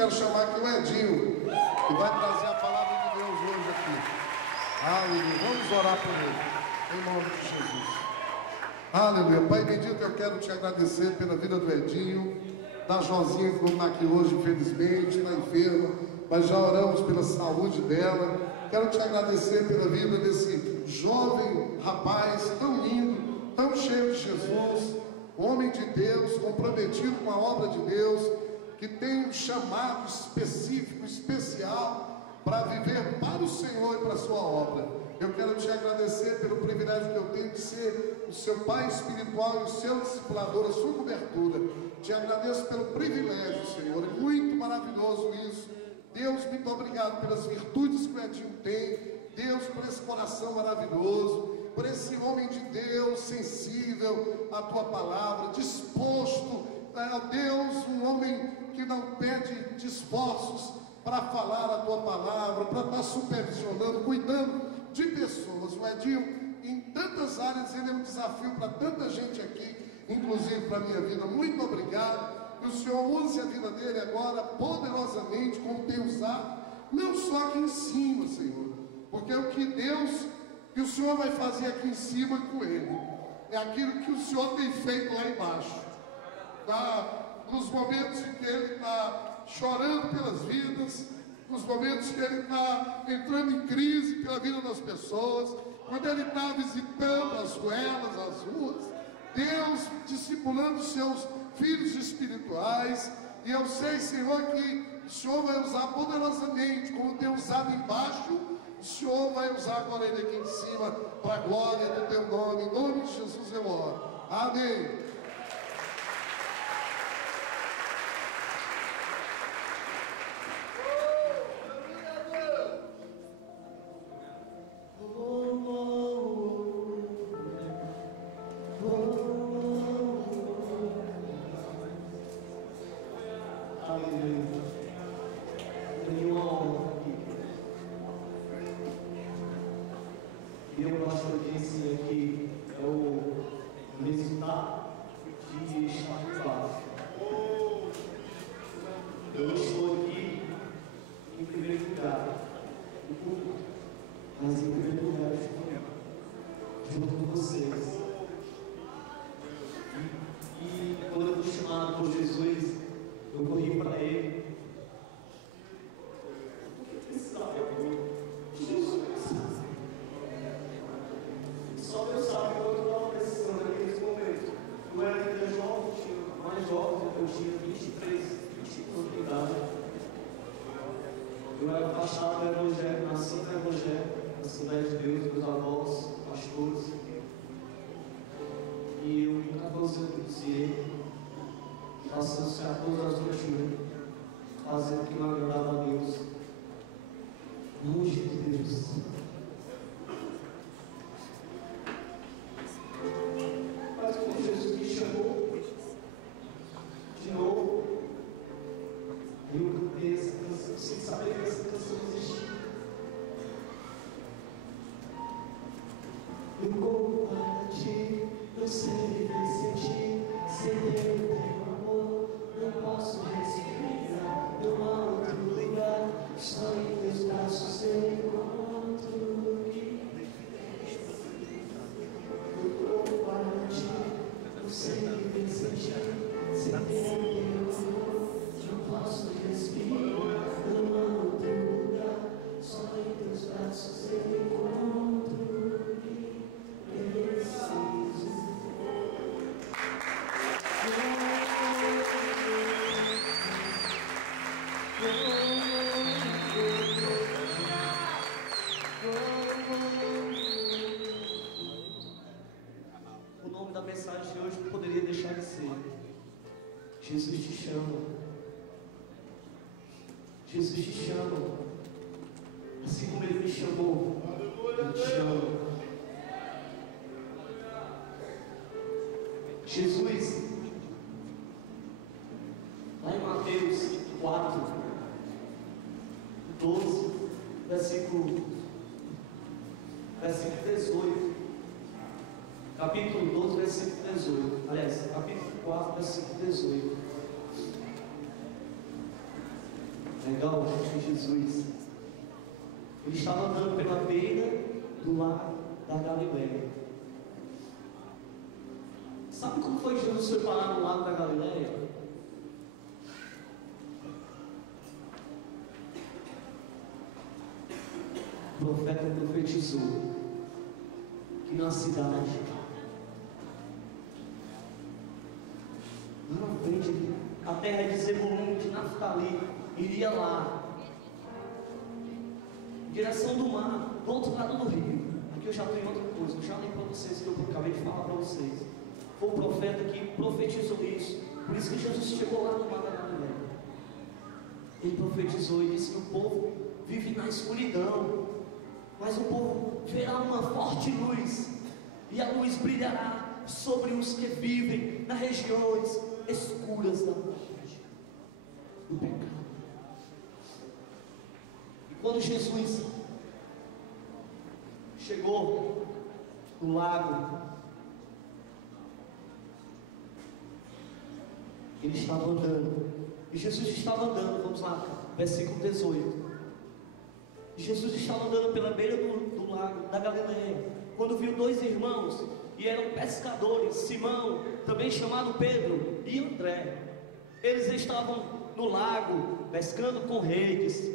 quero chamar aqui o Edinho, que vai trazer a palavra de Deus hoje aqui. Aleluia. Vamos orar por ele, em nome de Jesus. Aleluia. Pai bendito, eu quero te agradecer pela vida do Edinho, da Josinha que não está aqui hoje, infelizmente, está enferma, mas já oramos pela saúde dela. Quero te agradecer pela vida desse jovem rapaz tão lindo, tão cheio de Jesus, homem de Deus, comprometido com a obra de Deus, que tem um chamado específico, especial, para viver para o Senhor e para a sua obra. Eu quero te agradecer pelo privilégio que eu tenho de ser o seu pai espiritual e o seu discipulador, a sua cobertura. Te agradeço pelo privilégio, Senhor, é muito maravilhoso isso. Deus, muito obrigado pelas virtudes que o Edinho tem. Deus, por esse coração maravilhoso, por esse homem de Deus, sensível à tua palavra, disposto, Deus, um homem que não pede esforços para falar a tua palavra, para estar supervisionando, cuidando de pessoas. O Edinho, em tantas áreas, ele é um desafio para tanta gente aqui, inclusive para a minha vida. Muito obrigado. Que o Senhor use a vida dele agora poderosamente, como tem usado, não só aqui em cima, Senhor, porque o que Deus e o Senhor vai fazer aqui em cima com ele é aquilo que o Senhor tem feito lá embaixo, nos momentos em que ele está chorando pelas vidas, nos momentos que ele está entrando em crise pela vida das pessoas, quando ele está visitando as ruelas, as ruas, Deus discipulando seus filhos espirituais. E eu sei, Senhor, que o Senhor vai usar poderosamente, como tem usado embaixo, o Senhor vai usar agora ele aqui em cima, para a glória do teu nome. Em nome de Jesus eu oro. Amém. Jesus te chama. Jesus te chama. Assim como Ele me chamou, Ele te chama. Jesus, lá em Mateus 4, 12, versículo 18. Capítulo 12, versículo 18. Aliás, capítulo 4, versículo 18. Legal, gente, Jesus. Ele estava andando pela beira do lago da Galileia. Sabe como foi que Jesus foi parar no lago da Galileia? O profeta profetizou que na cidade, lá na frente, a terra de Zebulun, de Naftali, iria lá, em direção do mar, do outro lado do rio. Aqui eu já tenho outra coisa, eu já li para vocês que eu acabei de falar para vocês. Foi o profeta que profetizou isso. Por isso que Jesus chegou lá no mar da Galileia. Ele profetizou e disse que o povo vive na escuridão, mas o povo verá uma forte luz, e a luz brilhará sobre os que vivem nas regiões escuras da morte, do pecado. E quando Jesus chegou no lago, ele estava andando, e Jesus estava andando, vamos lá, versículo 18. Jesus estava andando pela beira do lago da Galileia, quando viu dois irmãos, e eram pescadores, Simão, também chamado Pedro, e André. Eles estavam no lago, pescando com redes.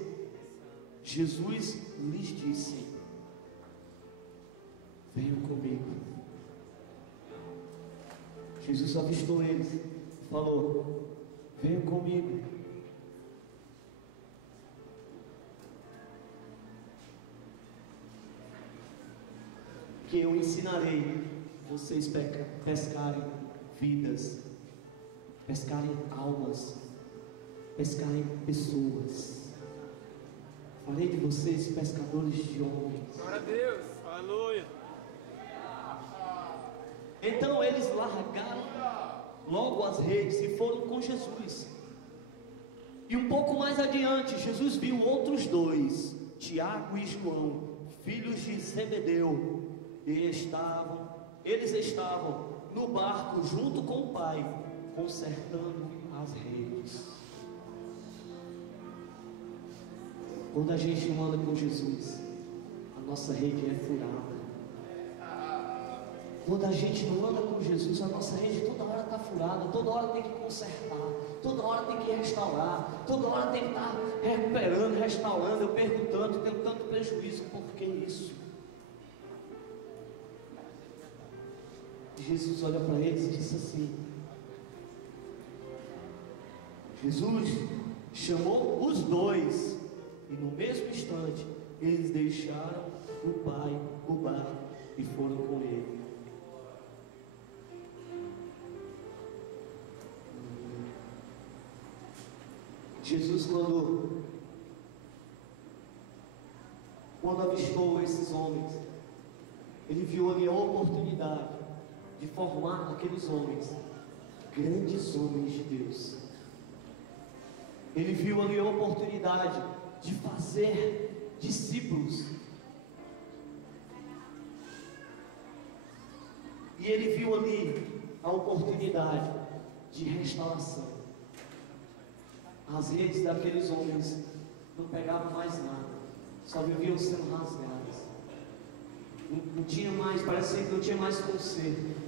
Jesus lhes disse: venham comigo. Jesus avistou eles, falou: venham comigo. Que eu ensinarei vocês pescarem vidas, pescarem almas, pescarem pessoas. Falei de vocês pescadores de homens. Glória a Deus, aleluia. Então eles largaram logo as redes e foram com Jesus. E um pouco mais adiante, Jesus viu outros dois, Tiago e João, filhos de Zebedeu. Eles estavam no barco junto com o pai, consertando as redes. Quando a gente não anda com Jesus, a nossa rede é furada. Quando a gente não anda com Jesus, a nossa rede toda hora está furada, toda hora tem que consertar, toda hora tem que restaurar, toda hora tem que estar recuperando, restaurando. Eu perco tanto, tenho tanto prejuízo, por que isso? Jesus olha para eles e disse assim: Jesus chamou os dois, e no mesmo instante eles deixaram o pai, o barco, e foram com ele. Jesus, quando avistou esses homens, ele viu ali a oportunidade de formar aqueles homens, grandes homens de Deus. Ele viu ali a oportunidade de fazer discípulos. E ele viu ali a oportunidade de restauração. As redes daqueles homens não pegavam mais nada, só viviam sendo rasgadas. Não tinha mais, parecia que não tinha mais conserto.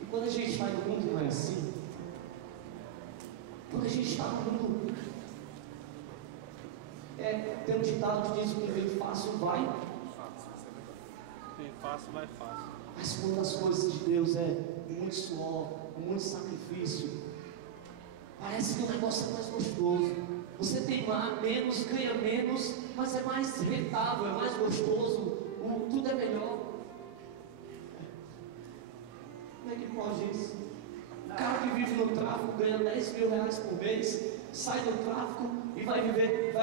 E quando a gente está no mundo não é assim. Quando a gente está no mundo, tem um ditado que diz que vem fácil vai. Vem fácil, vai fácil. Mas quando as coisas de Deus é muito suor, muito sacrifício, parece que o negócio é mais gostoso. Você tem menos, ganha menos, mas é mais rentável, é mais gostoso, tudo é melhor. Como é que pode isso? O cara que vive no tráfico ganha 10 mil reais por mês, sai do tráfico e vai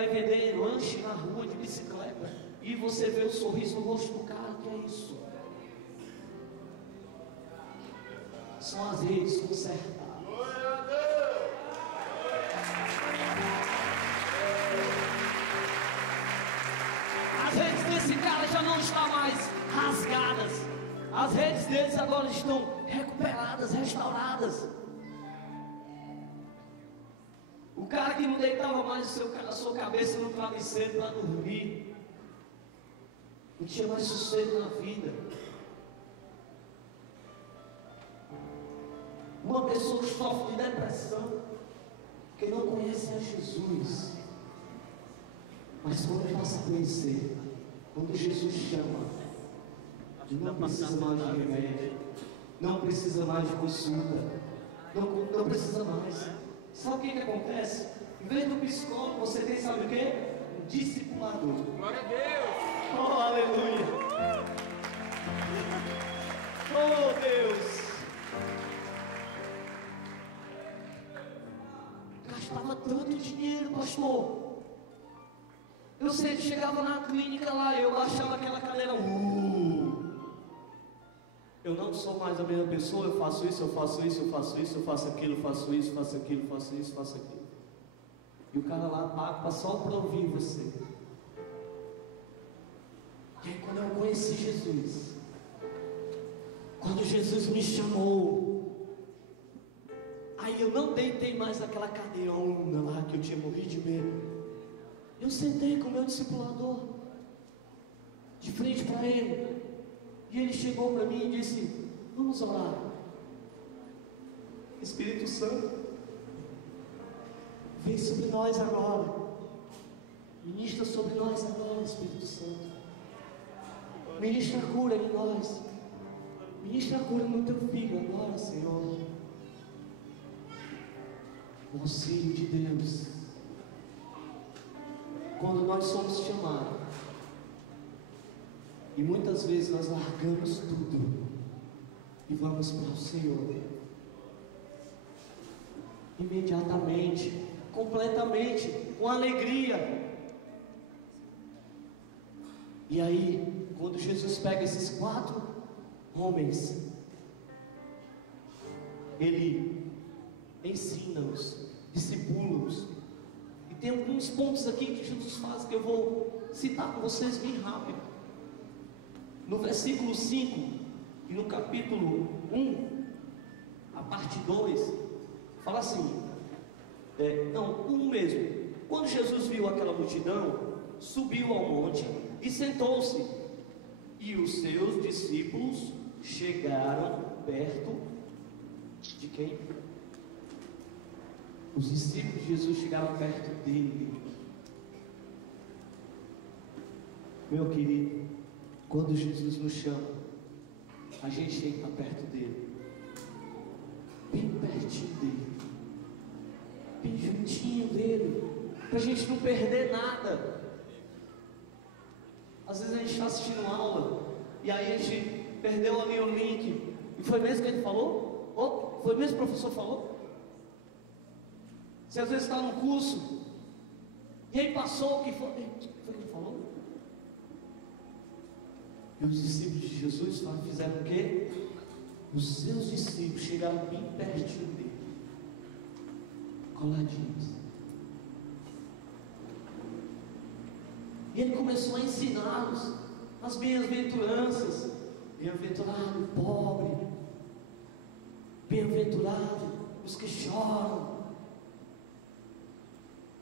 vender lanche na rua de bicicleta, e você vê o sorriso no rosto do cara. Que é isso? São as redes consertadas. As redes desse cara já não estão mais rasgadas. As redes deles agora estão recuperadas, restauradas. O cara que não deitava mais a sua cabeça no travesseiro para dormir, não tinha mais sossego na vida. Uma pessoa que sofre de depressão, que não conhece a Jesus, mas quando passa a conhecer, quando Jesus chama, não precisa mais de remédio, não precisa mais de consulta, não precisa mais. Sabe o que acontece? Em vez do psicólogo, você tem, sabe o que? Um discipulador. Glória a Deus! Oh, aleluia! Oh, Deus! Gastava tanto dinheiro, pastor. Eu sei que chegava na clínica lá, eu baixava aquela cadeira. Eu não sou mais a mesma pessoa, eu faço isso, eu faço isso, eu faço isso, eu faço aquilo, eu faço isso, faço aquilo, faço isso, faço aquilo. E o cara lá paga só para ouvir você. E aí quando eu conheci Jesus, quando Jesus me chamou, aí eu não deitei mais naquela cadeirona lá que eu tinha morrido de medo. Eu sentei com o meu discipulador, de frente para ele, e ele chegou para mim e disse: vamos orar. Espírito Santo, vem sobre nós agora, ministra sobre nós agora, Espírito Santo, ministra a cura em nós, ministra a cura no teu filho agora, Senhor. O auxílio de Deus. Quando nós somos chamados, e muitas vezes nós largamos tudo e vamos para o Senhor, imediatamente, completamente, com alegria. E aí, quando Jesus pega esses 4 homens, Ele ensina-os, discipula-os. E tem alguns pontos aqui que Jesus faz que eu vou citar com vocês bem rápido. No versículo 5 e no capítulo 1, a parte 2, fala assim, 1 mesmo. Quando Jesus viu aquela multidão, subiu ao monte e sentou-se. E os seus discípulos chegaram perto de quem? Os discípulos de Jesus chegaram perto dele. Meu querido, quando Jesus nos chama, a gente tem que estar perto dele, bem pertinho dele, bem juntinho dele, para a gente não perder nada. Às vezes a gente está assistindo aula e aí a gente perdeu ali o link. E foi mesmo que ele falou? Oh, foi mesmo que o professor falou? Você às vezes está no curso e aí passou o que foi? O que foi que ele falou? E os discípulos de Jesus fizeram o quê? Os seus discípulos chegaram bem pertinho dele, coladinhos. E ele começou a ensiná-los as bem-aventuranças. Bem-aventurado o pobre, bem-aventurado os que choram,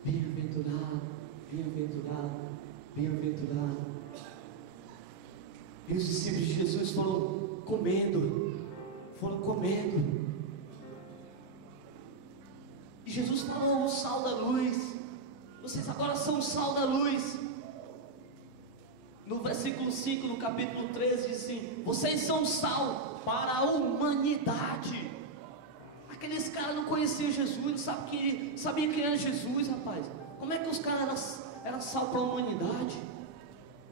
bem-aventurado, bem-aventurado, bem-aventurado. E os discípulos de Jesus foram comendo. E Jesus falou: o sal da luz, vocês agora são o sal da luz. No versículo 5, no capítulo 13, diz assim: vocês são sal para a humanidade. Aqueles caras não conheciam Jesus, não sabia quem era Jesus, rapaz. Como é que os caras eram sal para a humanidade?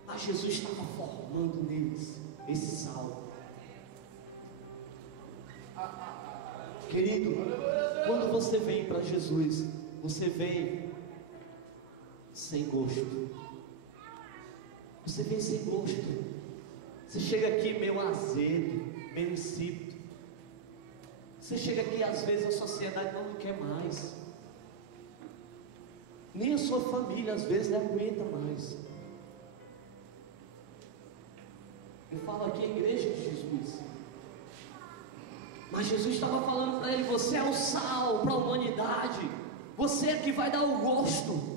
Mas Jesus estava formando neles esse sal. Querido, quando você vem para Jesus, você vem sem gosto. Você vem sem gosto. Você chega aqui meio azedo, meio insípido. Você chega aqui, às vezes a sociedade não quer mais. Nem a sua família às vezes não aguenta mais. Eu falo aqui a igreja de Jesus. Mas Jesus estava falando para ele: você é o sal para a humanidade. Você é que vai dar o gosto.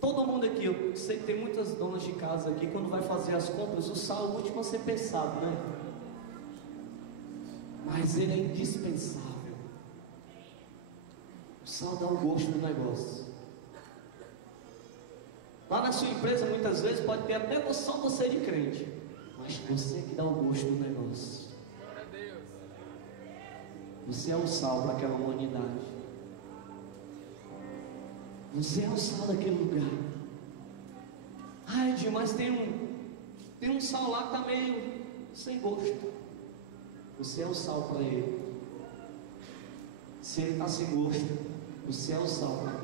Todo mundo aqui, eu sei que tem muitas donas de casa aqui, quando vai fazer as compras, o sal é o último a ser pensado, né? Mas ele é indispensável. O sal dá o gosto do negócio. Lá na sua empresa, muitas vezes, pode ter até só você de crente, mas você que dá o gosto do negócio. Glória a Deus. Você é o sal para aquela humanidade. Você é o sal daquele lugar. Ai, Edinho, mas tem um sal lá que está meio sem gosto. Você é o sal para ele. Se ele está sem gosto, você é o sal para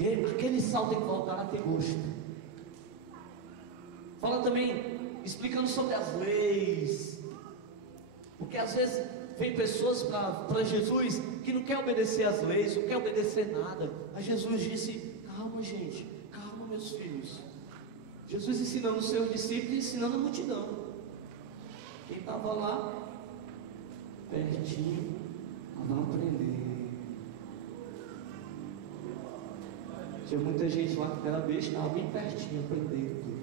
ele. Aquele sal tem que voltar a ter gosto. Fala também, explicando sobre as leis. Porque às vezes vem pessoas para Jesus que não quer obedecer às leis, não quer obedecer nada. Aí Jesus disse: calma, gente, calma, meus filhos. Jesus ensinando os seus discípulos e ensinando a multidão. Quem estava lá, pertinho, estava aprendendo. Tinha muita gente lá que era besta, estava bem pertinho, aprendendo.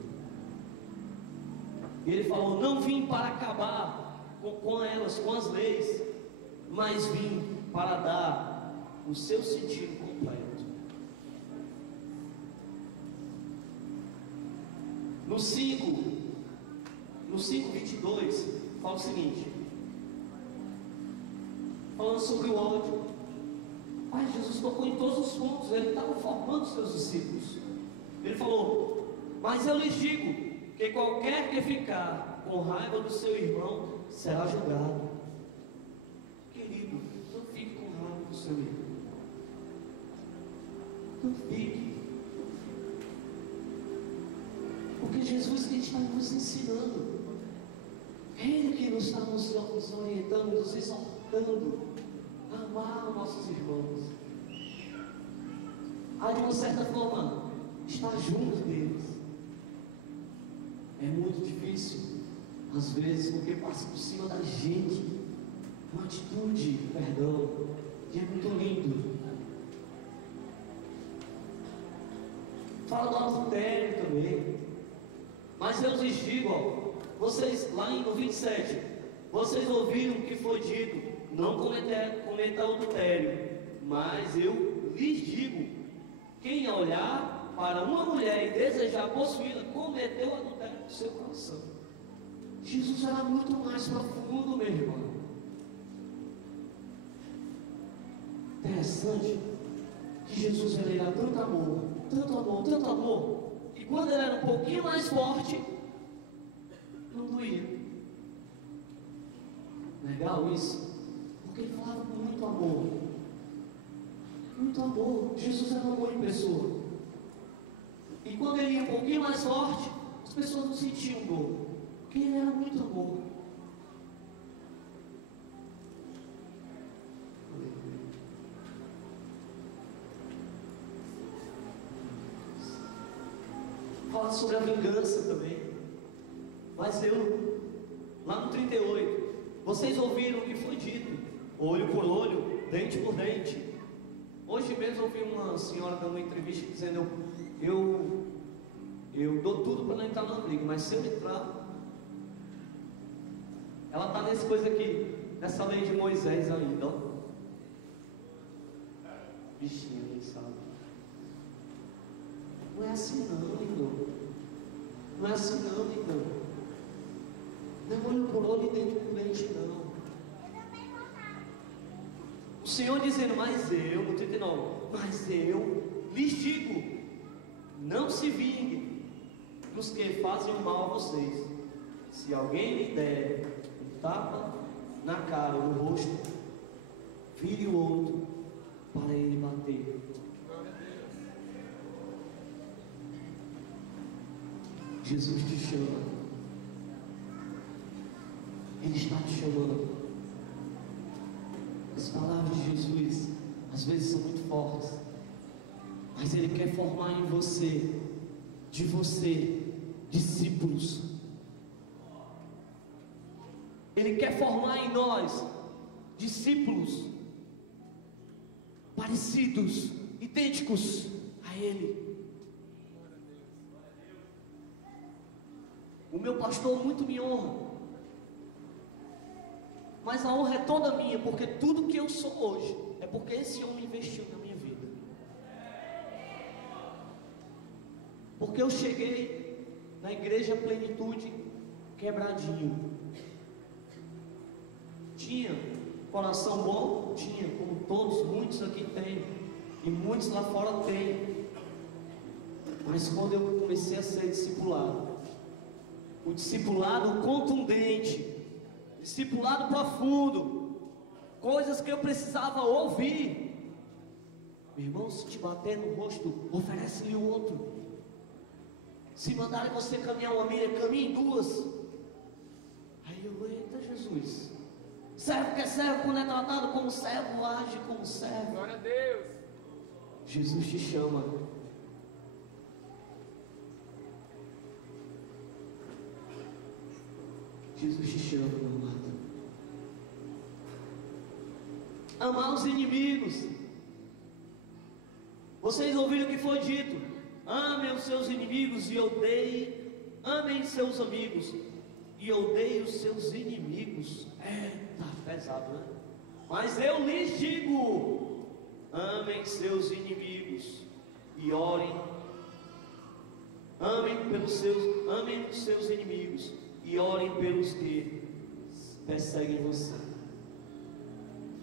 E ele falou: não vim para acabar com elas, com as leis, mas vim para dar o seu sentido completo. No 5:22 fala o seguinte, falando sobre o ódio. Pai, Jesus tocou em todos os pontos, ele estava formando os seus discípulos. Ele falou: mas eu lhes digo que qualquer que ficar com raiva do seu irmão será julgado. Querido, não fique com raiva do seu irmão. Não fique. Porque Jesus que está nos ensinando. Ele que nos está nos orientando, nos exortando a amar os nossos irmãos. A de uma certa forma, estar junto deles. É muito difícil, às vezes, porque passa por cima da gente uma atitude, perdão, que é muito lindo. Fala do adultério também. Mas eu lhes digo, ó, vocês, lá no 27, vocês ouviram o que foi dito: não cometa adultério. Mas eu lhes digo: quem olhar para uma mulher e desejar possuí-la, cometeu adultério no seu coração. Jesus era muito mais profundo, meu irmão. Interessante que Jesus era tanto amor, tanto amor, tanto amor, e quando ele era um pouquinho mais forte, não doía. Legal isso? Porque ele falava com muito amor. Muito amor. Jesus era amor em pessoa. E quando ele ia um pouquinho mais forte, as pessoas não sentiam dor, porque ele era muito amor. Fala sobre a vingança também. Mas eu, lá no 38, vocês ouviram o que foi dito: olho por olho, dente por dente. Hoje mesmo eu ouvi uma senhora dando uma entrevista dizendo: eu dou tudo para não entrar na briga, mas se eu entrar, ela está nessa coisa aqui, nessa lei de Moisés ainda, ó. Bichinho, nem sabe. Não é assim não, irmão. Não é assim não, irmão. Não é olho por olho e dente por dente, não. O Senhor dizendo: mas eu, no 39, mas eu lhes digo, não se vingue dos que fazem o mal a vocês. Se alguém lhe der um tapa na cara ou no rosto, vire o outro para ele bater. Jesus te chama. Ele está te chamando. As palavras de Jesus às vezes são muito fortes, mas Ele quer formar em você, de você, discípulos. Ele quer formar em nós discípulos parecidos, idênticos a Ele. O meu pastor muito me honra, mas a honra é toda minha, porque tudo que eu sou hoje é porque esse homem investiu na minha vida. Porque eu cheguei na igreja Plenitude quebradinho. Tinha coração bom? Tinha, como todos, muitos aqui têm, e muitos lá fora têm. Mas quando eu comecei a ser discipulado, o discipulado contundente, discipulado profundo, coisas que eu precisava ouvir. Meu irmão, se te bater no rosto, oferece-lhe o outro. Se mandarem você caminhar uma milha, caminhe duas. Aí eu, eita Jesus, servo que é servo, quando é tratado como servo, age como servo. Glória a Deus. Jesus te chama. Jesus te chama, meu amado. Amar os inimigos. Vocês ouviram o que foi dito? Amem os seus inimigos e odeiem. Amem seus amigos e odeiem os seus inimigos. Tá pesado, né? Mas eu lhes digo: amem seus inimigos e orem. Amem os seus inimigos e orem pelos que perseguem você.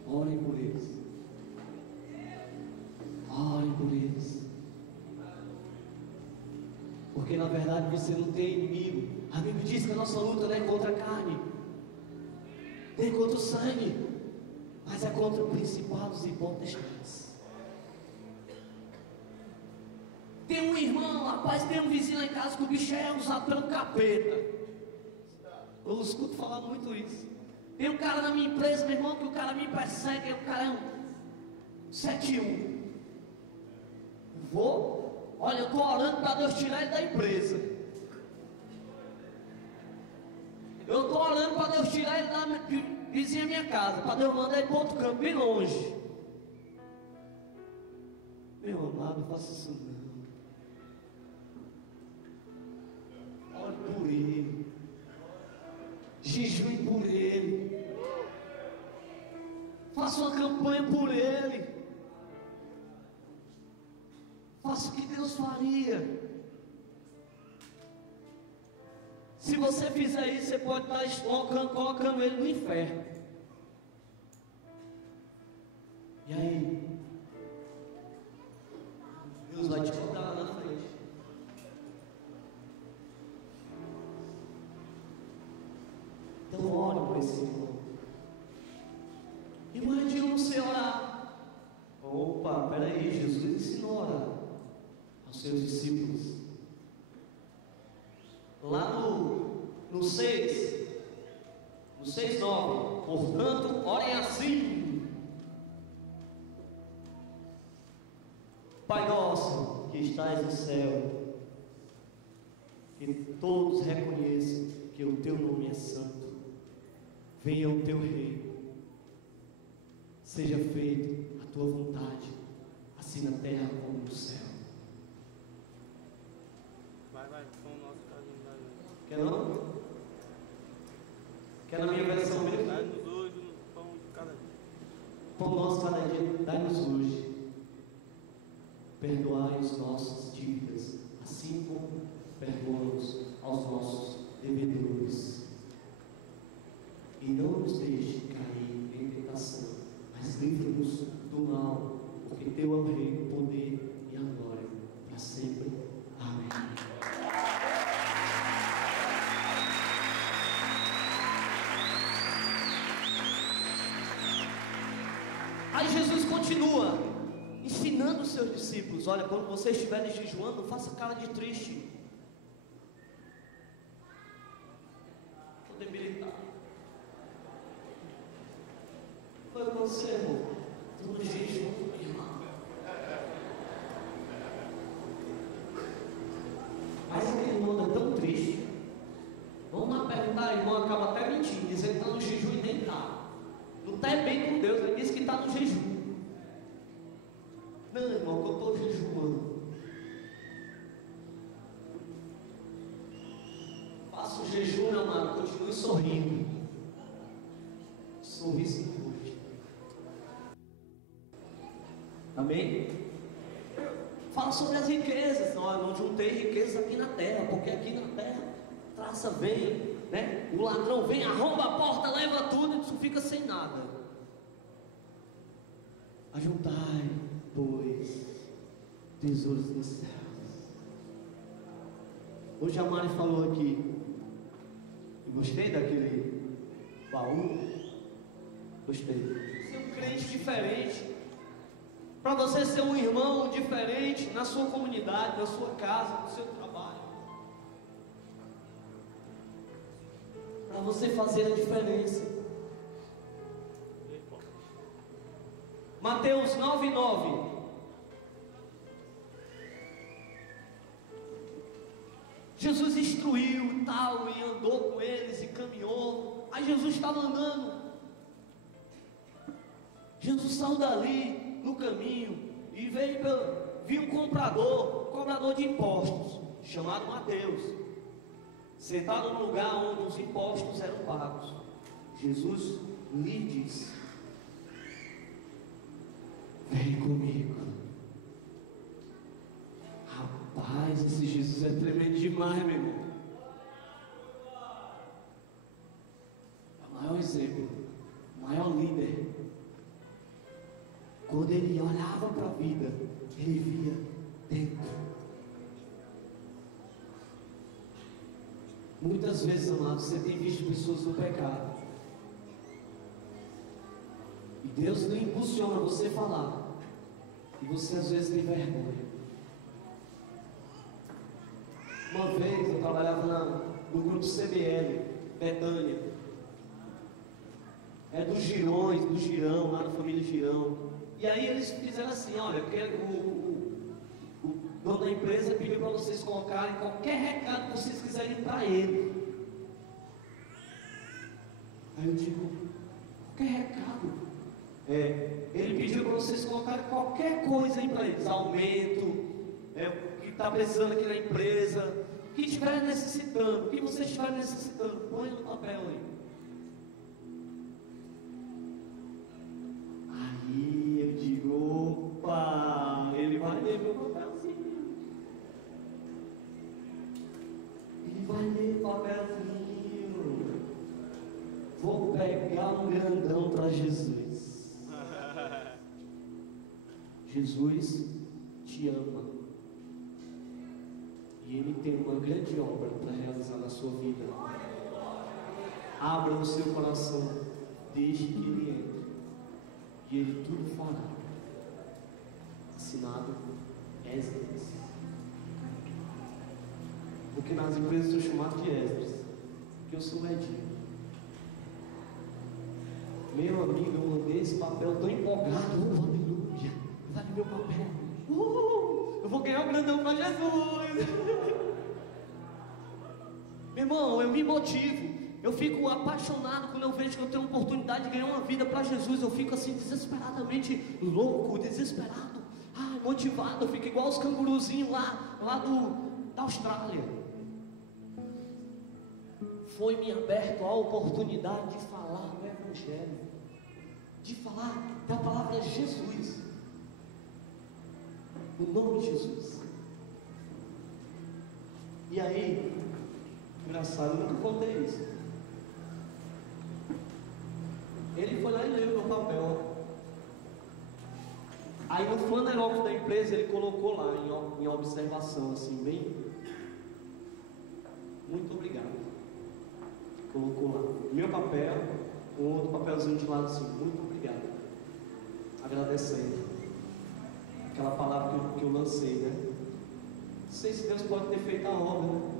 Orem por eles. Orem por eles. Porque na verdade você não tem inimigo. A Bíblia diz que a nossa luta não é contra a carne, nem contra o sangue, mas é contra principados e potestades. Tem um irmão, rapaz, tem um vizinho lá em casa que o bicho é usado pelo capeta. Eu escuto falar muito isso. Tem um cara na minha empresa, meu irmão, que o cara me persegue, o cara é um 71. Olha, eu estou orando para Deus tirar ele da empresa. Eu estou orando para Deus tirar ele da vizinha minha casa, para Deus mandar ele para outro campo, bem longe. Meu amado, não faça isso não. Ore por ele. Jejue por ele. Faça uma campanha por ele. Faça o que Deus faria. Se você fizer isso, você pode estar colocando ele no inferno. E aí? Deus vai te cobrar lá na frente. Então ore por esse irmão. Irmão, eu não sei orar. Opa, peraí, Jesus ensinou a orar aos seus discípulos. Lá no 6, no 6:9, portanto, orem assim: Pai nosso que estás no céu, que todos reconheçam que o teu nome é santo, venha o teu reino, seja feita a tua vontade, assim na terra como no céu. Vai, pão nosso carinho, vai. Quer não? Quer na minha versão mesmo? Dá-nos hoje um pão de cada dia. Pão nosso cada dia, dai-nos hoje. Perdoai as nossas dívidas, assim como perdoamos aos nossos devedores. E não nos deixe cair em tentação, mas livra-nos do mal, porque teu é o reino, o poder e a glória para sempre. Amém. Aí Jesus continua ensinando os seus discípulos: olha, quando vocês estiverem jejuando, não faça cara de triste. Estou debilitado. Foi com você, irmão. Estou no jejum, irmão. Mas aquele irmão é tão triste. Vamos lá perguntar, irmão, acaba até mentindo, dizendo que está no jejum. está bem com Deus, ele disse que está no jejum. Não, irmão, que eu estou jejuando. Faça o jejum, meu amado, continue sorrindo. Sorriso no rosto. Amém? Fala sobre as riquezas. Não, eu não juntei riquezas aqui na terra, porque aqui na terra traça vem, né? O ladrão vem, arromba a porta, leva tudo e tu fica sem nada. Ajuntai, pois, tesouros nos céus. Hoje a Mari falou aqui, eu gostei daquele baú, gostei. Ser um crente diferente, para você ser um irmão diferente na sua comunidade, na sua casa, no seu trabalho, para você fazer a diferença. Mateus 9:9. Jesus instruiu e tal, e andou com eles e caminhou. Aí Jesus estava andando. Jesus saiu dali no caminho e viu um cobrador de impostos, chamado Mateus, sentado no lugar onde os impostos eram pagos. Jesus lhe disse: vem comigo. Rapaz, esse Jesus é tremendo demais, meu irmão. É o maior exemplo, o maior líder. Quando ele olhava para a vida, ele via dentro. Muitas vezes, amado, você tem visto pessoas no pecado. E Deus não impulsiona você a falar. E você às vezes tem vergonha. Uma vez eu trabalhava no grupo CBL, Betânia. É dos Girões, do Girão, lá na família Girão. E aí eles fizeram assim, olha, o dono da empresa pediu para vocês colocarem qualquer recado que vocês quiserem para ele. Aí eu digo, qualquer recado? Ele pediu para vocês colocarem qualquer coisa aí para eles, aumento, o que está precisando aqui na empresa, o que estiver necessitando, o que vocês estiverem necessitando, põe no papel aí. Aí eu digo, opa, ele vai ler meu papelzinho. Ele vai ler o papelzinho. Vou pegar um grandão para Jesus. Jesus te ama. E Ele tem uma grande obra para realizar na sua vida. Abra o seu coração, deixe que Ele entre. E Ele tudo fará. Assinado Esdras. Porque nas empresas eu sou chamado de Esdras, porque eu sou medinho. Meu amigo, eu mandei esse papel tão empolgado. Aleluia, tá no meu papel. Eu vou ganhar um grandão para Jesus. Meu irmão, eu me motivo. Eu fico apaixonado quando eu vejo que eu tenho a oportunidade de ganhar uma vida para Jesus. Eu fico assim desesperadamente louco, desesperado, motivado. Eu fico igual os canguruzinhos lá da Austrália. Foi-me aberto a oportunidade de falar do Evangelho, de falar da palavra Jesus, o nome de Jesus. E aí, engraçado, eu nunca contei isso. Ele foi lá e leu meu papel. Aí no flanelógrafo da empresa ele colocou lá em observação, assim, bem, muito obrigado. Colocou lá meu papel, um outro papelzinho de lado assim, muito obrigado. Agradecendo aquela palavra que eu lancei, né? Não sei se Deus pode ter feito a obra, né?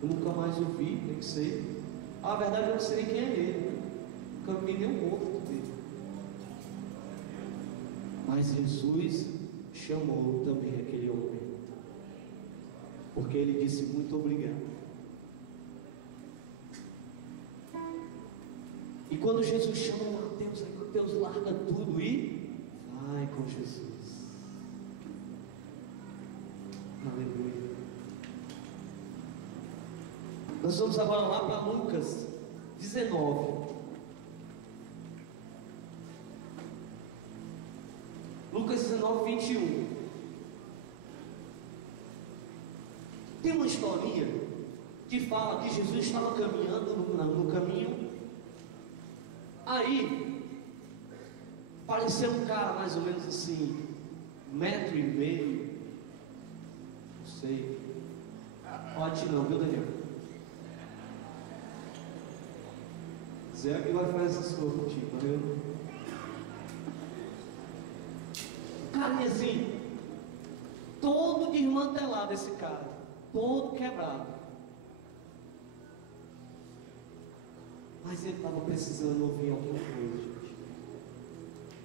Eu nunca mais ouvi, nem sei. A verdade eu não sei quem é ele, né? Nunca vi nenhum outro dele. Mas Jesus chamou também aquele homem, porque ele disse muito obrigado. E quando Jesus chama Mateus, aí Mateus larga tudo e vai com Jesus. Aleluia. Nós vamos agora lá para Lucas 19. Lucas 19, 21. Tem uma historinha que fala que Jesus estava caminhando no caminho. Aí apareceu um cara mais ou menos assim, 1,5 m. Não sei. Pode não, viu, Daniel? Zé que vai fazer essas coisas contigo, valeu? Carinha assim, todo desmantelado esse cara, todo quebrado. Mas ele estava precisando ouvir alguma coisa, gente.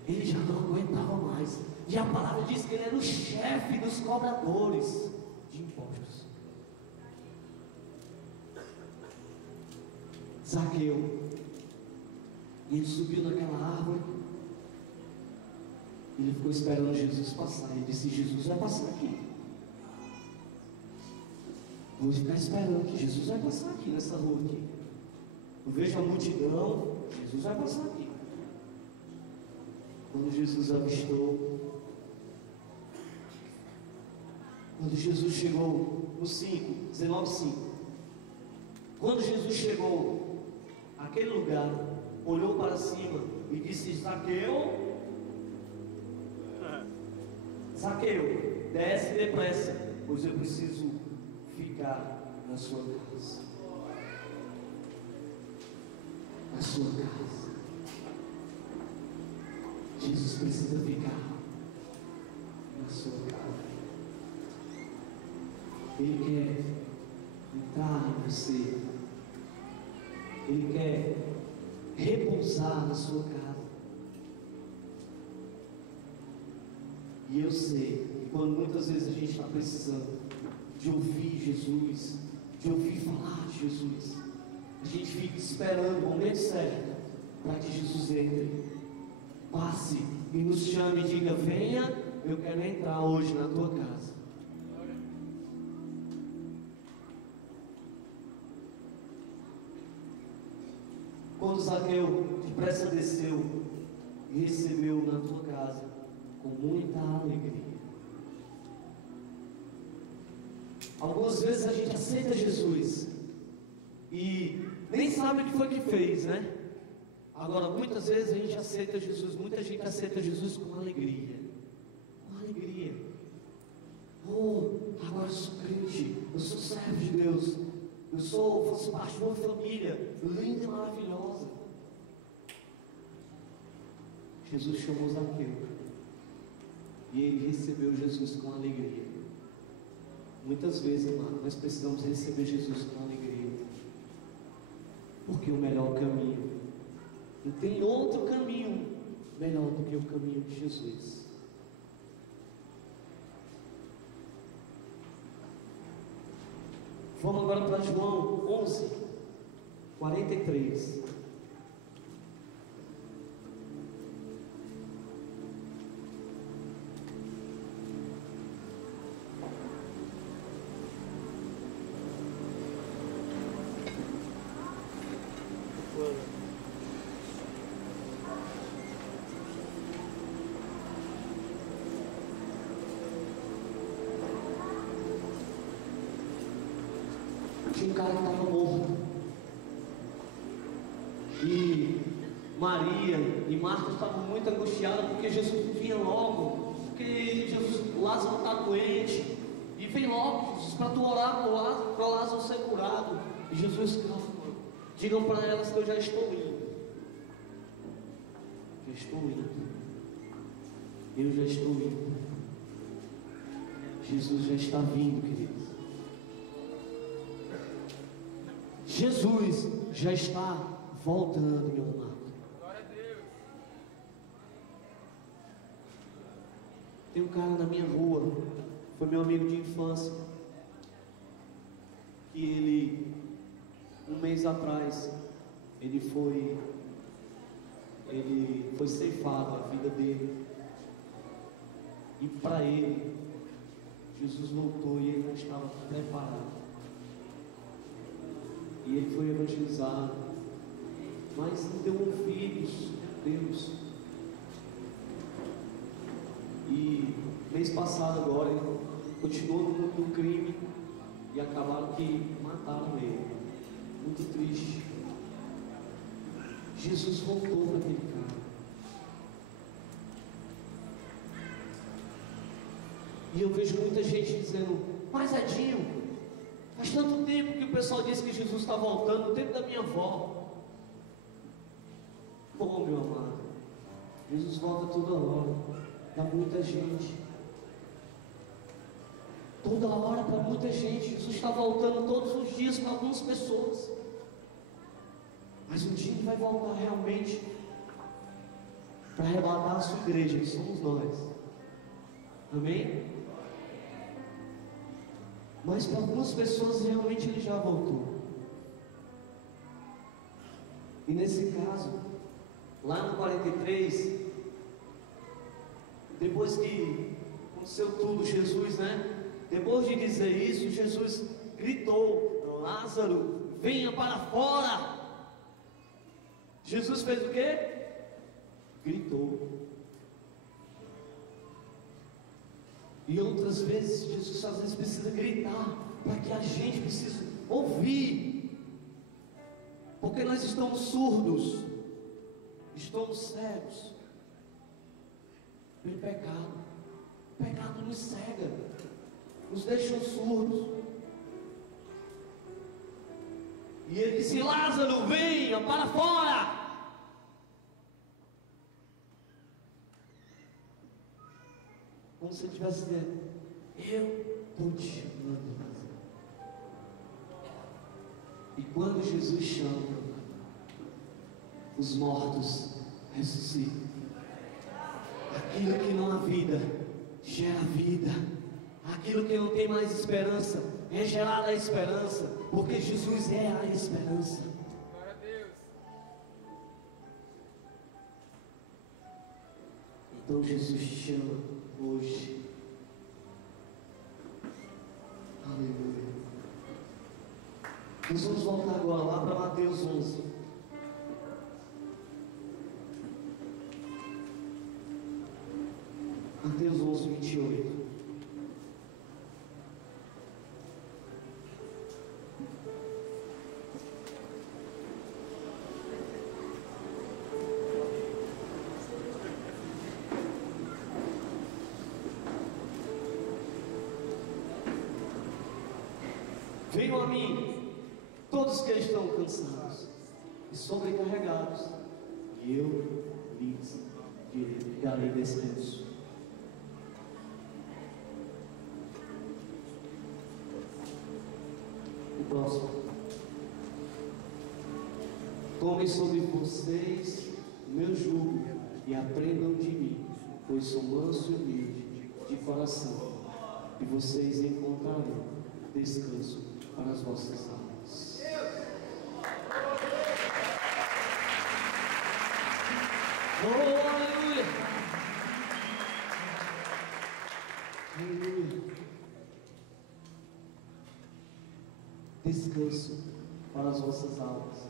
Ele já não aguentava mais. E a palavra diz que ele era o chefe dos cobradores de impostos. Zaqueu. E ele subiu naquela árvore. Ele ficou esperando Jesus passar. Ele disse: Jesus vai passar aqui. Vou ficar esperando que Jesus vai passar aqui nessa rua aqui. Eu vejo a multidão. Jesus vai passar aqui. Quando Jesus avistou, quando Jesus chegou no 19:5, quando Jesus chegou àquele lugar, olhou para cima e disse: Zaqueu, Zaqueu, desce depressa, pois eu preciso ficar na sua casa. Na sua casa. Jesus precisa ficar na sua casa. Ele quer entrar em você. Ele quer repousar na sua casa. E eu sei que quando muitas vezes a gente está precisando de ouvir Jesus, de ouvir falar de Jesus, a gente fica esperando o momento certo para que Jesus entre, passe e nos chame e diga: venha, eu quero entrar hoje na tua casa. Quando Zaqueu depressa desceu e recebeu na tua casa com muita alegria. Algumas vezes a gente aceita Jesus e nem sabe o que foi que fez, né? Agora, muitas vezes a gente aceita Jesus, muita gente aceita Jesus com alegria. Com alegria. Oh, agora eu sou crente, eu sou servo de Deus, faço parte de uma família linda e maravilhosa. Jesus chamou Zaqueu e ele recebeu Jesus com alegria. Muitas vezes, irmão, nós precisamos receber Jesus com alegria, porque o melhor caminho, não tem outro caminho melhor do que o caminho de Jesus. Vamos agora para João 11, 43. Tinha um cara que estava morto. E Maria e Marta estavam muito angustiadas porque Jesus vinha logo. Porque Lázaro está doente. E vem logo, Jesus, para tu orar para o Lázaro ser curado. E Jesus, calma, digam para elas que eu já estou indo. Já estou indo. Eu já estou indo. Jesus já está vindo, queridos. Jesus já está voltando, meu amado. Glória a Deus. Tem um cara na minha rua, foi meu amigo de infância, que ele, um mês atrás, ele foi ele foi ceifado a vida dele. E para ele, Jesus voltou e ele não estava preparado. E ele foi evangelizado, mas não deu ouvidos a Deus. E mês passado agora ele continuou no mundo do crime e acabaram que mataram ele. Muito triste. Jesus voltou para aquele cara. E eu vejo muita gente dizendo: mas Edinho, faz tanto tempo que o pessoal diz que Jesus está voltando, no tempo da minha avó. Bom, meu amado, Jesus volta toda hora, para muita gente. Toda hora para muita gente. Jesus está voltando todos os dias para algumas pessoas. Mas um dia Ele vai voltar realmente para arrebatar a sua igreja, que somos nós. Amém? Mas para algumas pessoas realmente Ele já voltou. E nesse caso, lá no 43, depois que aconteceu tudo, Jesus, depois de dizer isso, Jesus gritou: Lázaro, venha para fora. Jesus fez o quê? Gritou. E outras vezes, Jesus às vezes precisa gritar, para que a gente precise ouvir. Porque nós estamos surdos, estamos cegos pelo pecado. O pecado nos cega, nos deixa surdos. E ele disse: Lázaro, venha para fora. Como se ele estivesse dizendo: eu estou te chamando, Lázaro. E quando Jesus chama, os mortos ressuscitam. Aquilo que não há vida, gera vida. Aquilo que não tem mais esperança, é gerada a esperança, porque Jesus é a esperança. Glória a Deus. Então Jesus te chama hoje. Aleluia. Nós vamos voltar agora lá para Mateus 11. Mateus 11, 28. Venham a mim, todos que estão cansados e sobrecarregados, e eu lhes darei descanso. O próximo: tomem sobre vocês o meu jugo e aprendam de mim, pois sou manso e humilde de coração, e vocês encontrarão descanso para as vossas almas. Oh, aleluia! Aleluia! Descanso para as vossas almas.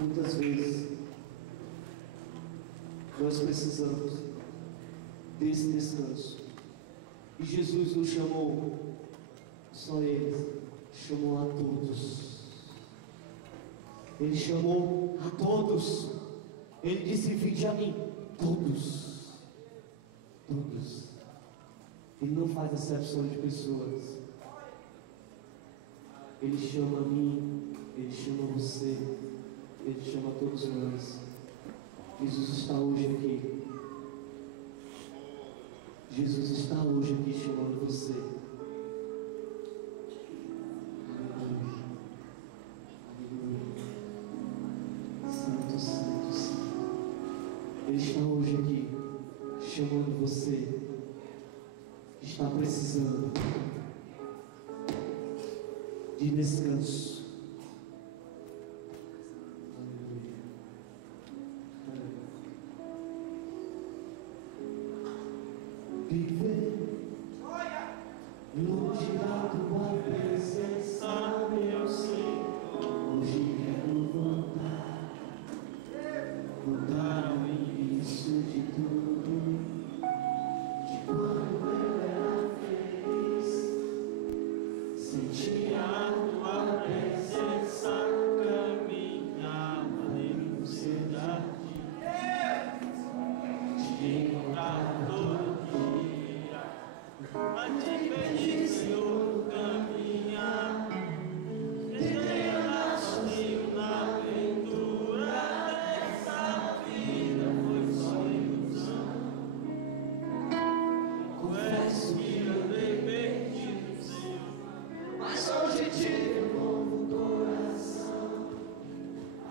Muitas vezes nós precisamos desse descanso. E Jesus nos chamou, só Ele, chamou a todos. Ele chamou a todos. Ele disse: vinde a mim, todos. Todos. Ele não faz acepção de pessoas. Ele chama a mim, Ele chama você, Ele chama a todos nós. Jesus está hoje aqui. Jesus está hoje aqui chamando você. Aleluia. Aleluia. Santo, Santo, Santo. Ele está hoje aqui chamando você. Está precisando de descanso. viver longe da tua presença, meu Senhor. Hoje quero voltar ao início de tudo, de quando eu era feliz, sentia a tua presença, caminhava em ansiedade de encontrar todo dia, mas te pedi, Senhor, caminhar, eterna sozinho na aventura dessa vida, foi só ilusão. Confesso que andei perdido, Senhor, mas hoje tive um novo coração,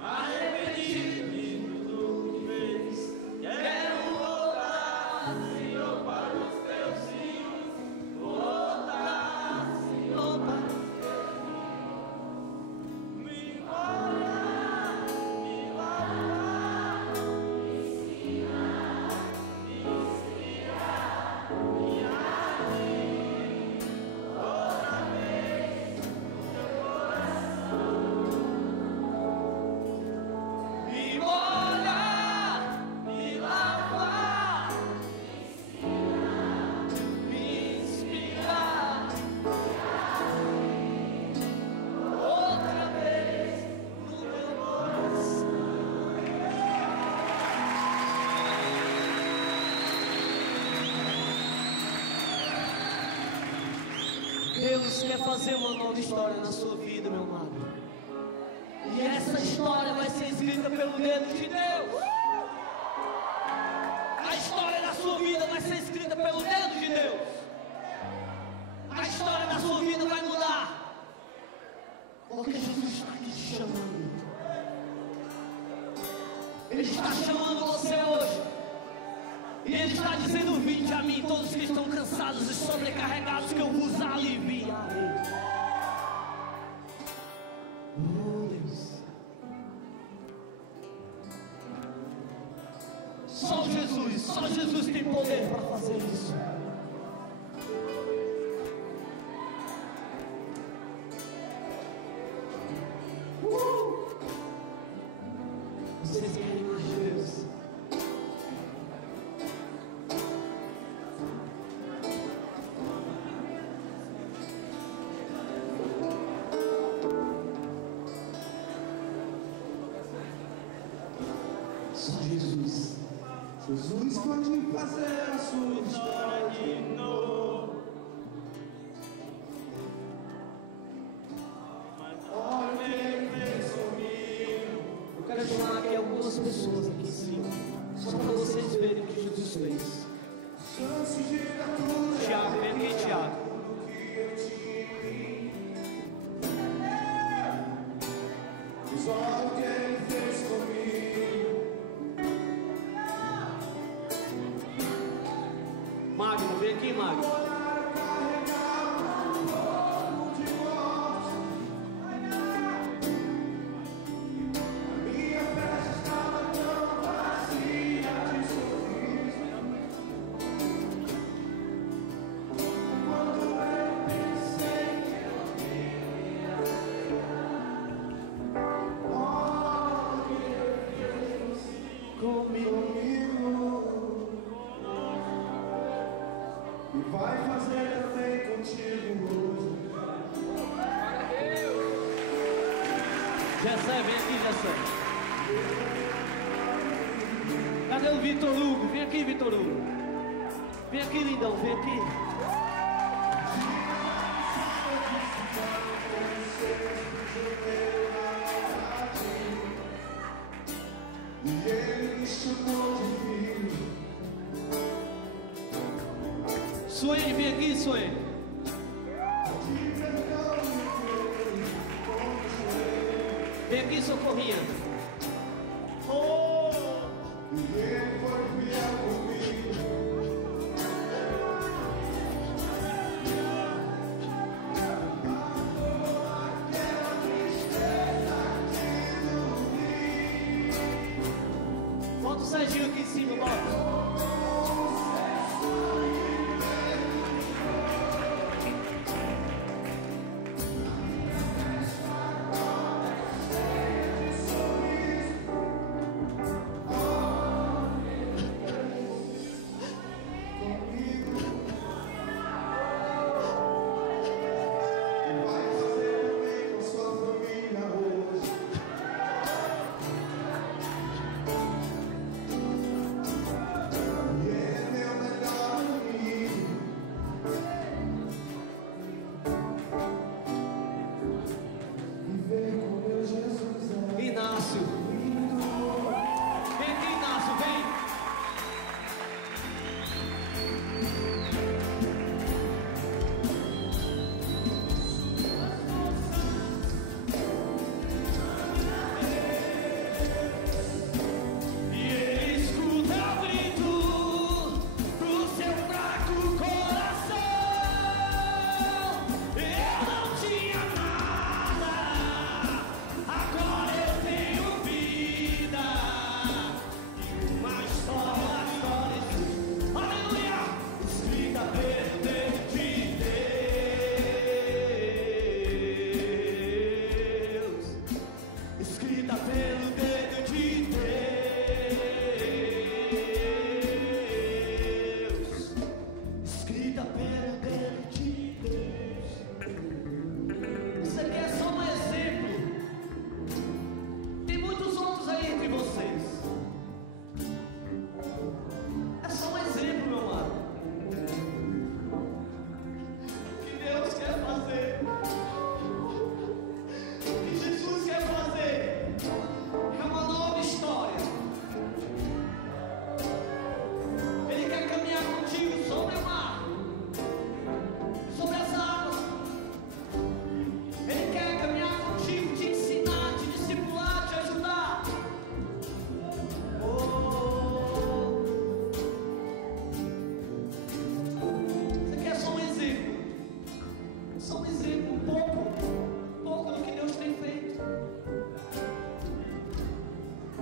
arrependido de tudo que fez. Quero voltar, Senhor, para os teus filhos, voltar, Senhor, para os teus filhos, me molhar, me lavar, me ensinar, me inspirar, me agir outra vez no teu coração. Me molhar, me lavar, me ensinar, me inspirar, outra vez no teu coração. Deus quer fazer uma nova história na sua vida, meu amado. E essa história vai ser escrita pelo dedo de Deus. A história da sua vida vai ser escrita pelo dedo de Deus. A história da sua vida vai mudar. Porque Jesus está aqui te chamando. Ele está chamando você hoje. E Ele está dizendo: vinde a mim, todos que estão cansados e sobrecarregados, que eu vos aliviarei. Oh, Deus. Só Jesus tem poder para fazer isso. Vocês querem mais de Deus? Só Jesus. Jesus pode fazer a sua história de novo. Olha o que Ele fez comigo. Eu quero chamar aqui algumas pessoas aqui em cima, só para vocês verem o que Jesus fez. Chance de dar tudo Tiago, vem aqui, Tiago. o que eu tinha. Mas olha o que Ele fez comigo. Magno, vem aqui, Magno. Minha festa estava tão vazia de sorriso. Quando eu pensei que eu iria olha o que Ele fez comigo. E vai fazer também contigo hoje. Jessé, vem aqui, Jessé. Cadê o Vitor Hugo? Vem aqui, Vitor Hugo. Vem aqui, lindão, vem aqui. E Ele me chamou de filho. Suene, vem aqui, Suene. Vem aqui, Socorrinha. E Ele foi fiel comigo. Aquela tristeza que doía. Bota o Serginho aqui em cima, bota.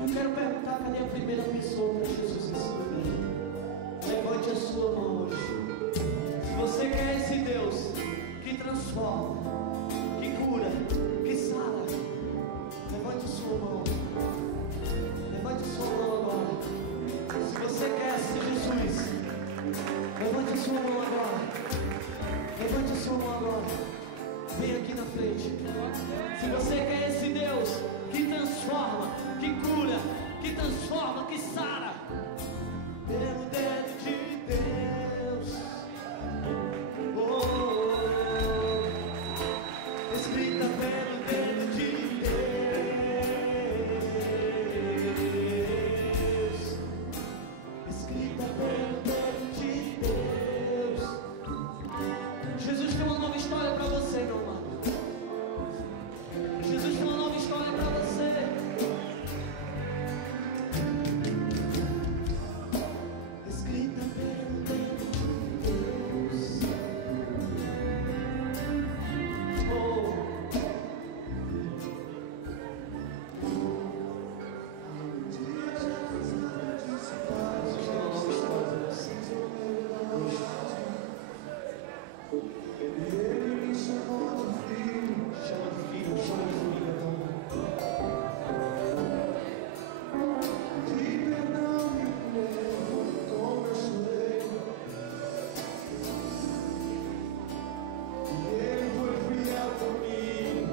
Eu quero perguntar, cadê a primeira pessoa para Jesus esse lugar? Levante a sua mão hoje. Se você quer esse Deus que transforma, que cura, que sara, levante a sua mão. Levante a sua mão agora. Se você quer esse Jesus, levante a sua mão agora. Levante a sua mão agora. Vem aqui na frente. Se você quer esse Deus que transforma, que cura, que transforma, que sara, pelo dedo de Deus, escrita pelo dedo de Deus, escrita pelo dedo de Deus. Jesus tem uma nova história para você, meu amado. Jesus tem uma nova história para você. Escrita pelo dedo de Deus. Jesus tem uma nova história para você. Ele me chamou de filho. Chama de filho, chama de filha. De perdão me curou, como eu chorei. E ele foi fiel comigo.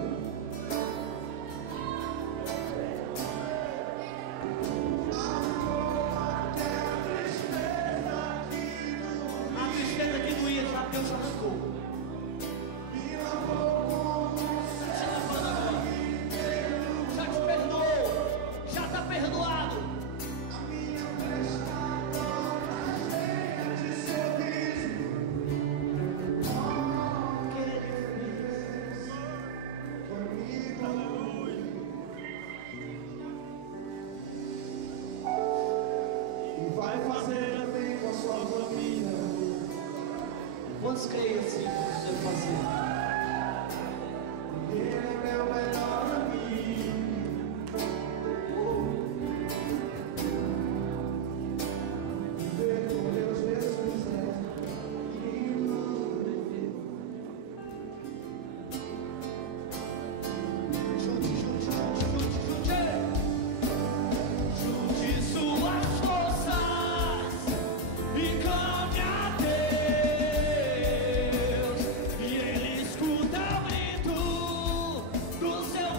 Arrancou até a tristeza que doía. A tristeza que doía, já Deus já arrancou. Me lavou como Se lavando agora. Já te perdoou. Já está perdoado. a minha festa agora cheia de sorriso. Que ele fez. Comigo. E vai fazer também com a sua família. Quantos creem assim que Deus deve fazer? Ele é meu melhor amigo. Viver com Deus, Jesus é lindo. Junte suas forças e clame a Deus, e Ele escuta o grito do seu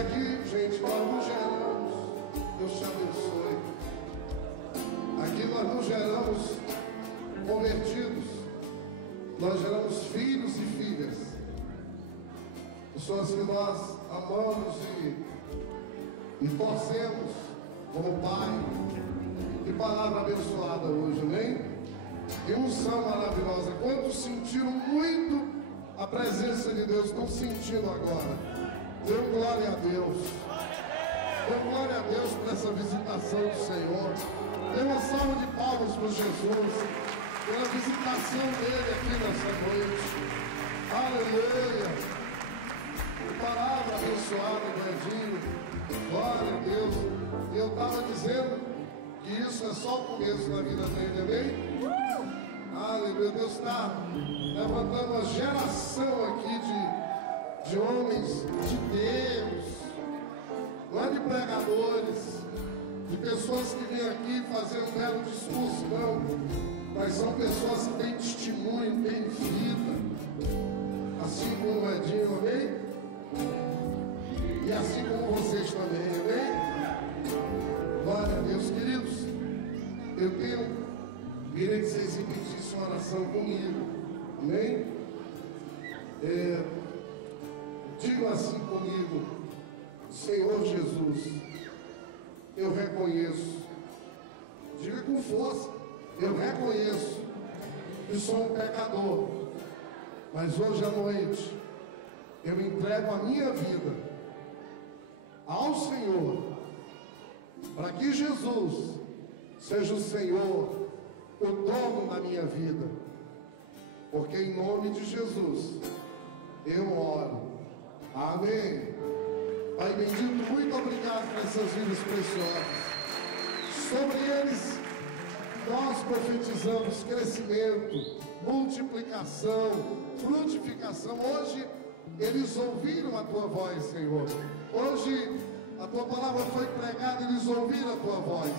aqui, gente, nós não geramos, Deus te abençoe. Aqui nós não geramos convertidos, nós geramos filhos e filhas. Pessoas que nós amamos e torcemos como pai. Que palavra abençoada hoje, amém? Que unção maravilhosa. Quantos sentiram muito a presença de Deus? Estão sentindo agora. Dê glória a Deus. Dê glória a Deus por essa visitação do Senhor. Dê uma salva de palmas para Jesus, pela visitação dele aqui nessa noite. Aleluia. Que palavra abençoada do Edinho. Glória a Deus. E eu estava dizendo que isso é só o começo da vida dele, amém? Aleluia. Deus está levantando uma geração aqui de homens de Deus, não é de pregadores, de pessoas que vêm aqui fazer um belo discurso, não, mas são pessoas que têm testemunho, têm vida, assim como o Edinho, amém? E assim como vocês também, amém? Glória a Deus, queridos. Eu queria que vocês repetissem uma oração comigo, amém? Diga assim comigo: Senhor Jesus, eu reconheço, diga com força, eu reconheço que sou um pecador, mas hoje à noite eu entrego a minha vida ao Senhor, para que Jesus seja o Senhor, o dono da minha vida, porque em nome de Jesus eu oro. Amém. Pai bendito, muito obrigado por essas vidas preciosas. Sobre eles nós profetizamos crescimento, multiplicação, frutificação. Hoje eles ouviram a tua voz, Senhor. Hoje a tua palavra foi pregada, eles ouviram a tua voz.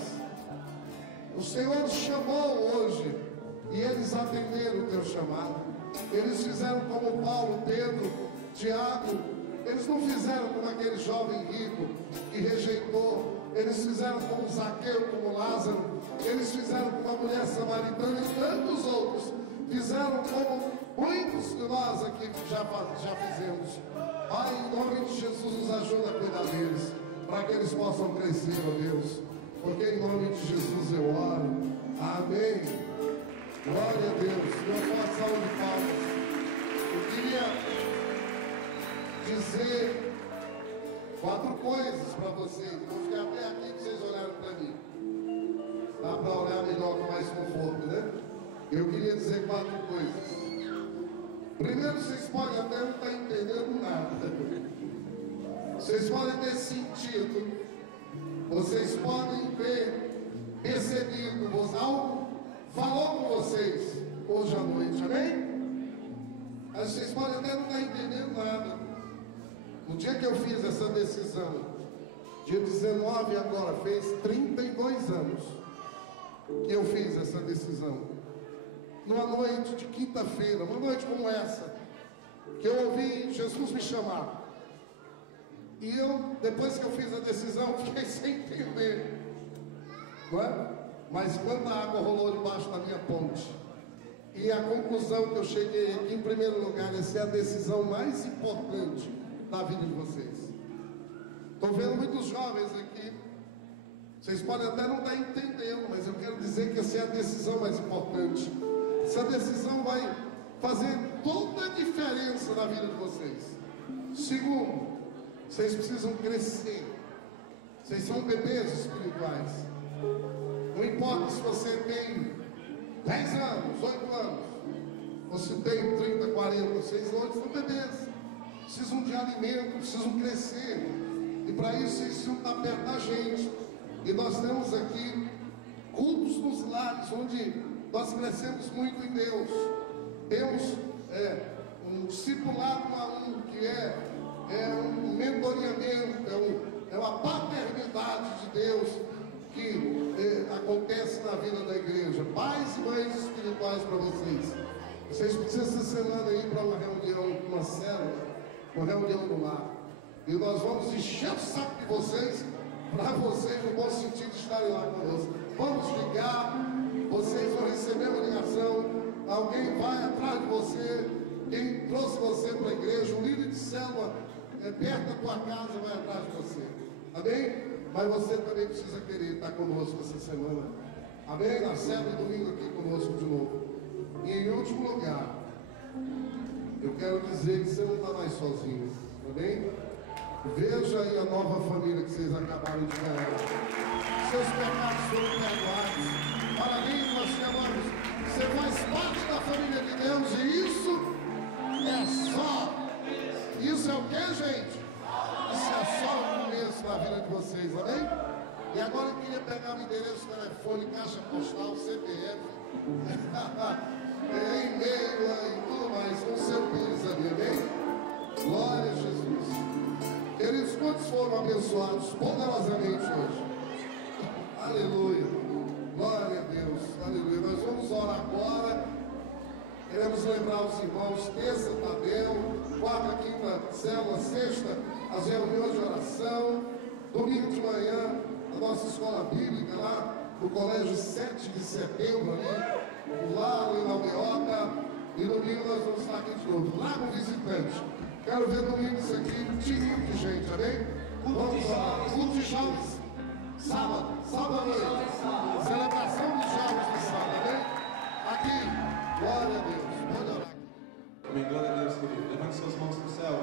O Senhor chamou hoje e eles atenderam o teu chamado. Eles fizeram como Paulo, Pedro, Tiago. Eles não fizeram como aquele jovem rico que rejeitou. Eles fizeram como Zaqueu, como Lázaro. Eles fizeram como a mulher samaritana e tantos outros. Fizeram como muitos de nós aqui já fizemos. Pai, em nome de Jesus, nos ajuda a cuidar deles, para que eles possam crescer, ó Deus. Porque em nome de Jesus eu oro. Amém. Glória a Deus. Uma forte salva de palmas. Eu queria dizer 4 coisas para vocês. Vou ficar até aqui que vocês olharam para mim. Dá para olhar melhor com mais conforto, né? Eu queria dizer 4 coisas. Primeiro, vocês podem até não estar entendendo nada. Vocês podem ter sentido. Vocês podem ter percebido. Algo falou com vocês hoje à noite, amém? Mas vocês podem até não estar entendendo nada. No dia que eu fiz essa decisão, dia 19 agora, fez 32 anos que eu fiz essa decisão. Numa noite de quinta-feira, uma noite como essa, que eu ouvi Jesus me chamar. E eu, depois que eu fiz a decisão, fiquei sem entender, não é? Mas quando a água rolou debaixo da minha ponte, e a conclusão que eu cheguei aqui, em primeiro lugar, essa é a decisão mais importante da vida de vocês. Estou vendo muitos jovens aqui. Vocês podem até não estar entendendo, mas eu quero dizer que essa é a decisão mais importante. Essa decisão vai fazer toda a diferença na vida de vocês. Segundo, vocês precisam crescer. Vocês são bebês espirituais. Não importa se você tem 10 anos, 8 anos, ou se tem 30, 40, vocês hoje são bebês. Precisam de alimento, precisam crescer. E para isso vocês precisam estar perto da gente. E nós temos aqui cultos nos lares, onde nós crescemos muito em Deus. Temos um discipulado 1 a 1, que é um mentoreamento, é uma paternidade de Deus que acontece na vida da igreja. Pais e mães espirituais para vocês. Vocês precisam essa semana ir para uma reunião, uma célula, uma reunião no lar. E nós vamos encher o saco de vocês, para vocês, no bom sentido, estarem lá conosco. Vamos ligar, vocês vão receber uma ligação, alguém vai atrás de você, quem trouxe você para a igreja, um líder de célula, perto da tua casa, vai atrás de você. Amém? Mas você também precisa querer estar conosco essa semana. Amém? Na célula e domingo aqui conosco de novo. E em último lugar, eu quero dizer que você não está mais sozinho. Amém? Veja aí a nova família que vocês acabaram de ganhar. Seus pecados foram perdoados. Parabéns, nós te amamos. Você faz parte da família de Deus e isso é só. Isso é o que, gente? Isso é só o começo da vida de vocês, amém? E agora eu queria pegar o endereço, telefone, caixa postal, CPF, e-mail e tudo mais, com seu Pires ali, amém? Glória a Jesus. Queridos, quantos foram abençoados poderosamente hoje? Aleluia. Glória a Deus. Aleluia. Nós vamos orar agora. Queremos lembrar os irmãos, terça, Tadeu, quarta, quinta, célula, sexta, as reuniões de oração, domingo de manhã, a nossa escola bíblica lá, no colégio 7 de setembro, ali, lá na Aldeota, e domingo nós vamos estar aqui de novo, lá no visitante. Quero ver domingo isso aqui, um tirinho de gente, amém? Vamos lá, culto de jovens, sábado à noite, celebração dos jovens no sábado, amém? Aqui, glória a Deus, pode orar aqui. Amém, glória a Deus, querido. Levante suas mãos para o céu.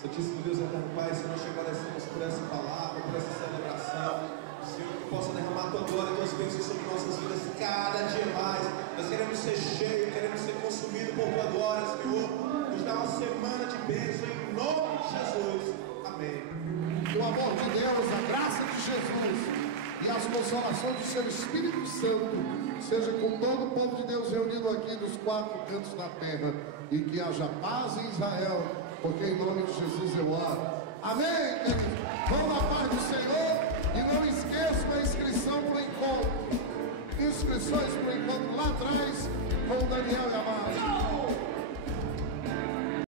Santíssimo Deus, eterno Pai, Senhor, nós te agradecemos por essa palavra, por essa celebração. Senhor, que possa derramar tua glória e tuas bênçãos sobre nossas vidas cada dia mais. Nós queremos ser cheios, queremos ser consumidos por tua glória, Senhor. Nos dá uma semana de bênção em nome de Jesus. Amém. Que o amor de Deus, a graça de Jesus e as consolações do seu Espírito Santo seja com todo o povo de Deus reunido aqui dos quatro cantos da terra, e que haja paz em Israel, porque em nome de Jesus eu oro. Amém, queridos? Vão na paz do Senhor e não esqueçam a inscrição para o encontro. Inscrições para o encontro lá atrás com o Daniel e a Mari.